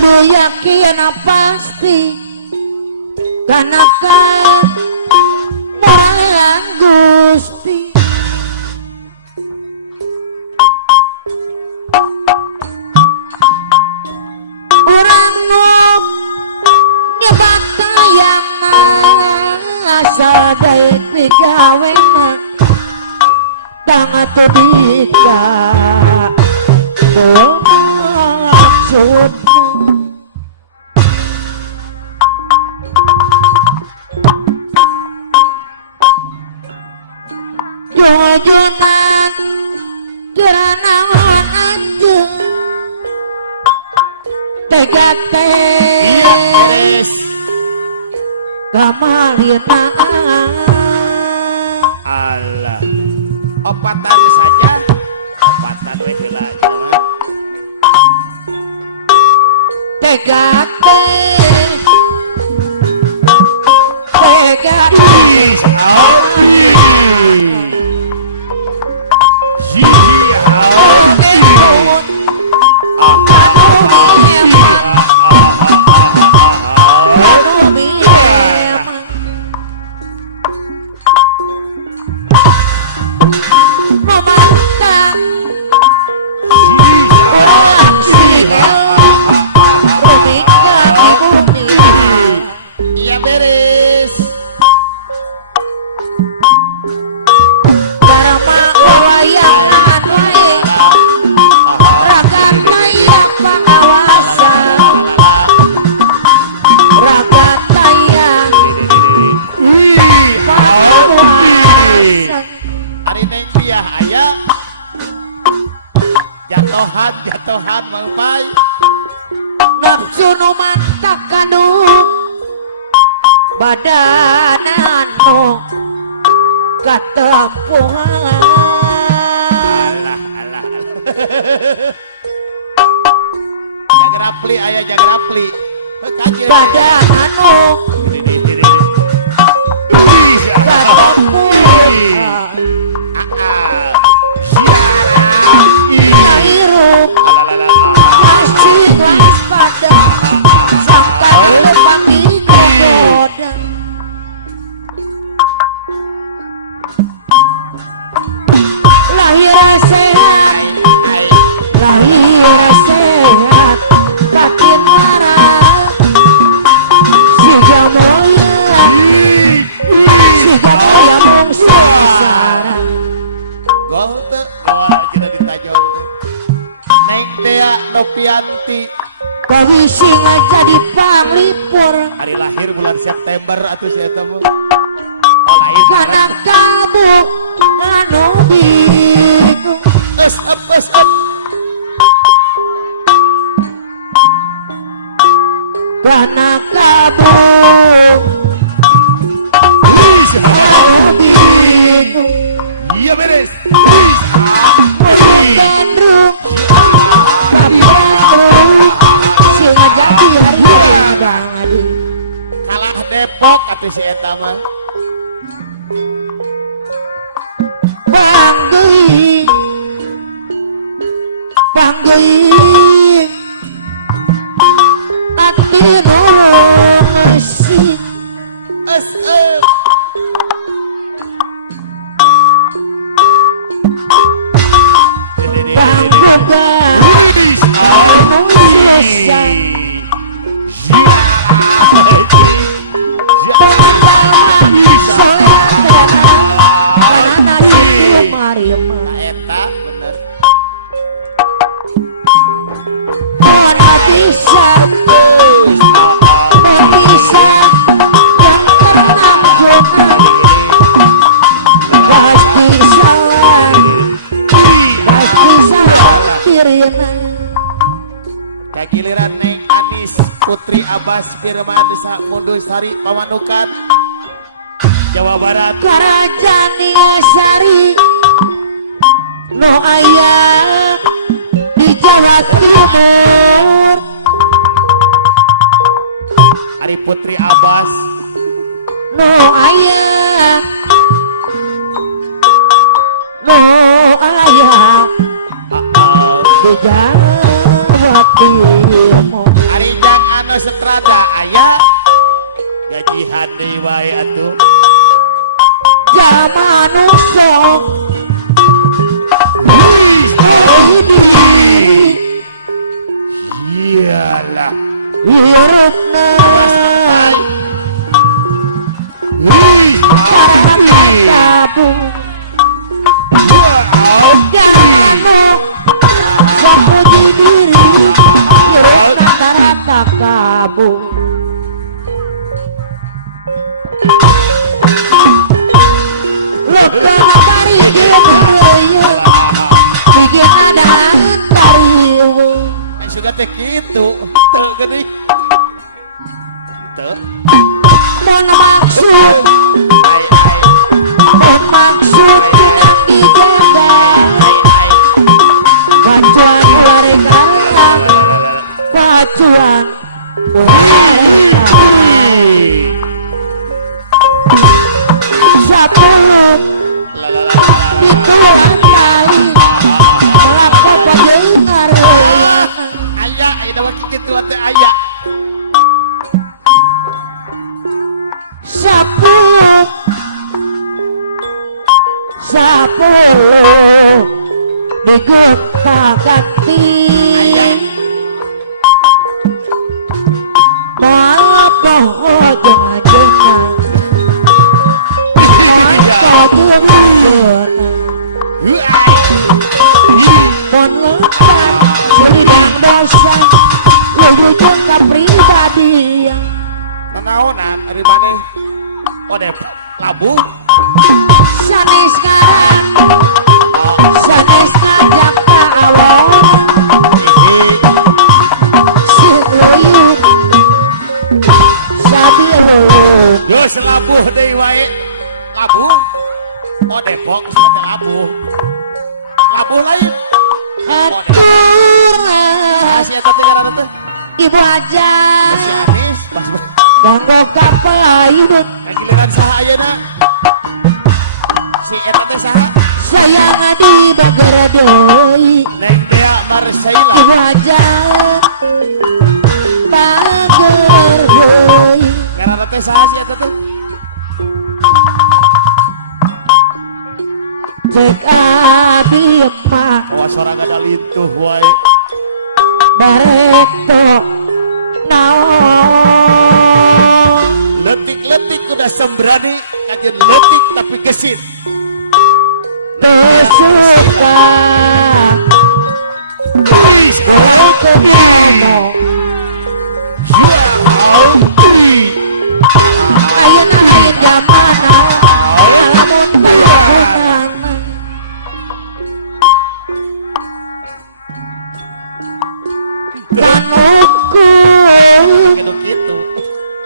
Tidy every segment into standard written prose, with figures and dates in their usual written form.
kudu yakin pasti karena kan moyang Gusti urang nuk nyebat yang sadaya digawe tangan tebika maksud jojonan keranawan anjing tegate kamarina Allah opatan saja opatan regulasi tegate tegate jatuhan malpai nafsu nu mantak kandung badanan nu katempuhan alah jagrapli aya jagrapli badanan nu katempuhan Komisi jadi panglipur hari lahir bulan September atau September karena kamu anu bingung up karena kamu anu bingung iya beres kalah Depok atau si eta mah pangguing ati nusi giliran Neng Anis Putri Abbas Firman Desa Mundusari Pamanukan Jawa Barat Karajani Sari no aya di Jawa Timur Hari Putri Abbas no aya di Jawa Timur Hari wae atuh. Zaman sok Iyalah. hirupna tabung jano sapuji diri hirupna tarata kabung lokal dari dunia bikin ada dari Sudah teh kitu. Teu geuning. Teu. dan maksud dengan dijaga pacuan warga pacuan sepuluh dikeluar kali melakukan pendengar Aya, aya mah kitu teh aya. sepuluh digonta-ganti malah ojeng-ojengan masa turun pon lepas sidang dosa wujud kepribadian Nanaonan ari maneh? Odep labu. sanes sekarang sanes ngajak ka awal siuyun sabirun Geus labu deui wae. Labu. Oh Depok geus labu. Labu lain. aturan Sia teh ngaranna teh. ibu aja Ciamis. Bas. ganggu kapal hidup Giliran saha ayeuna? Si eta teh saha? sayang di bagerdoi Neng Dea Marsaila. ibu aja bagerdoi Ngaranna teh saha si eta teh? cek adi emak Awas sorangan lintuh wae. bareto naon Letik-letik udah sembrani, kajian letik tapi gesit. besuka bareto biano ayeuna aya jamana lamun panggunana dan ukur Gitu-gitu.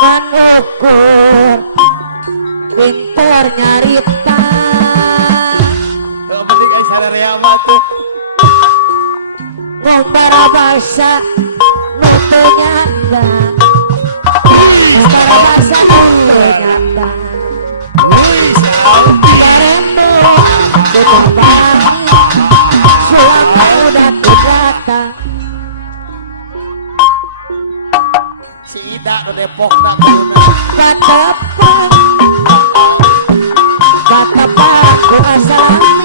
dan ukur pinter nyarita Yang penting ai sararea mah tuh. ngombara bahasa nutu nyata ngombara bahasa nutu nyata barembo butuh banget sulama udah tibata Si Ida do Depok na kudu. katepang katepang ku asalami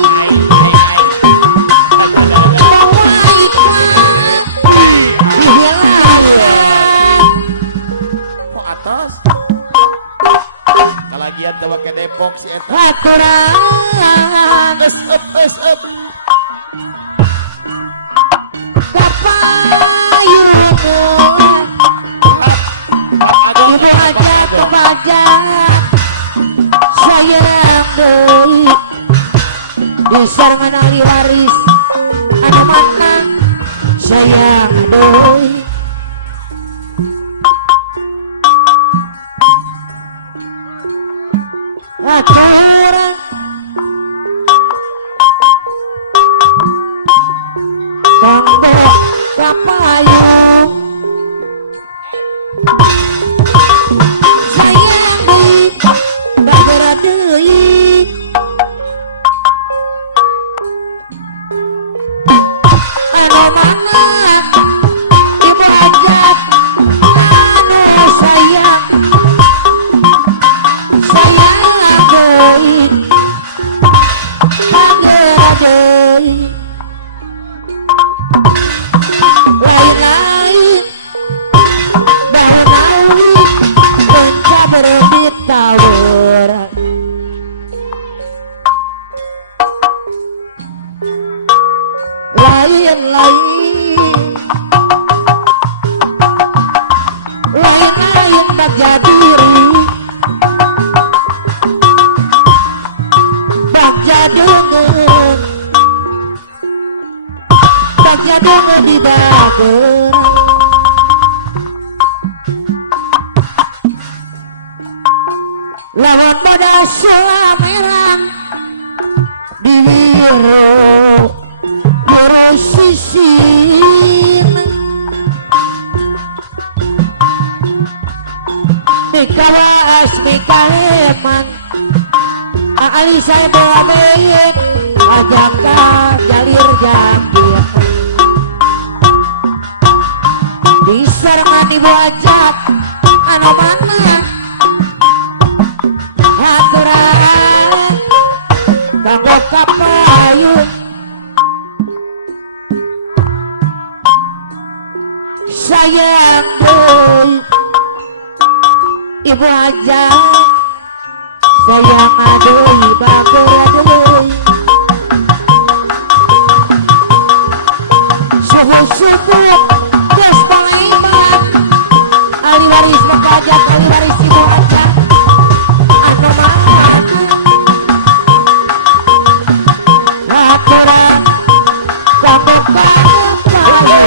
Kok atas? Kalagian coba ke Depok si eta. aturan Geus up. kapayungan ibu aja kepajak sayang deui disar menari waris anu mana sayang deui aturan kanggo kapayung sayang deui bagara deui anu mana ibu ajat anu sayang deui lain-lain bahenawi penca berebit tawuran lain-lain bagja diri bagja dengeun di dageran lawan pada selameran di biro sisin mikawas mikaleman ali saya bawa baik ajaka jalir jambir diserman ibu ajat anu mana aturan kanggo kapayun sayang deui ibu ajat sayang deui bageur deui subuh-subuh geus pangaiman ali waris mengajak ali waris ibu ajat anu madu aturan kanggo kapayun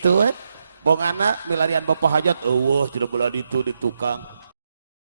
gitu bong anak milarian bapak hajat eueuh tidak bola ditu di tukang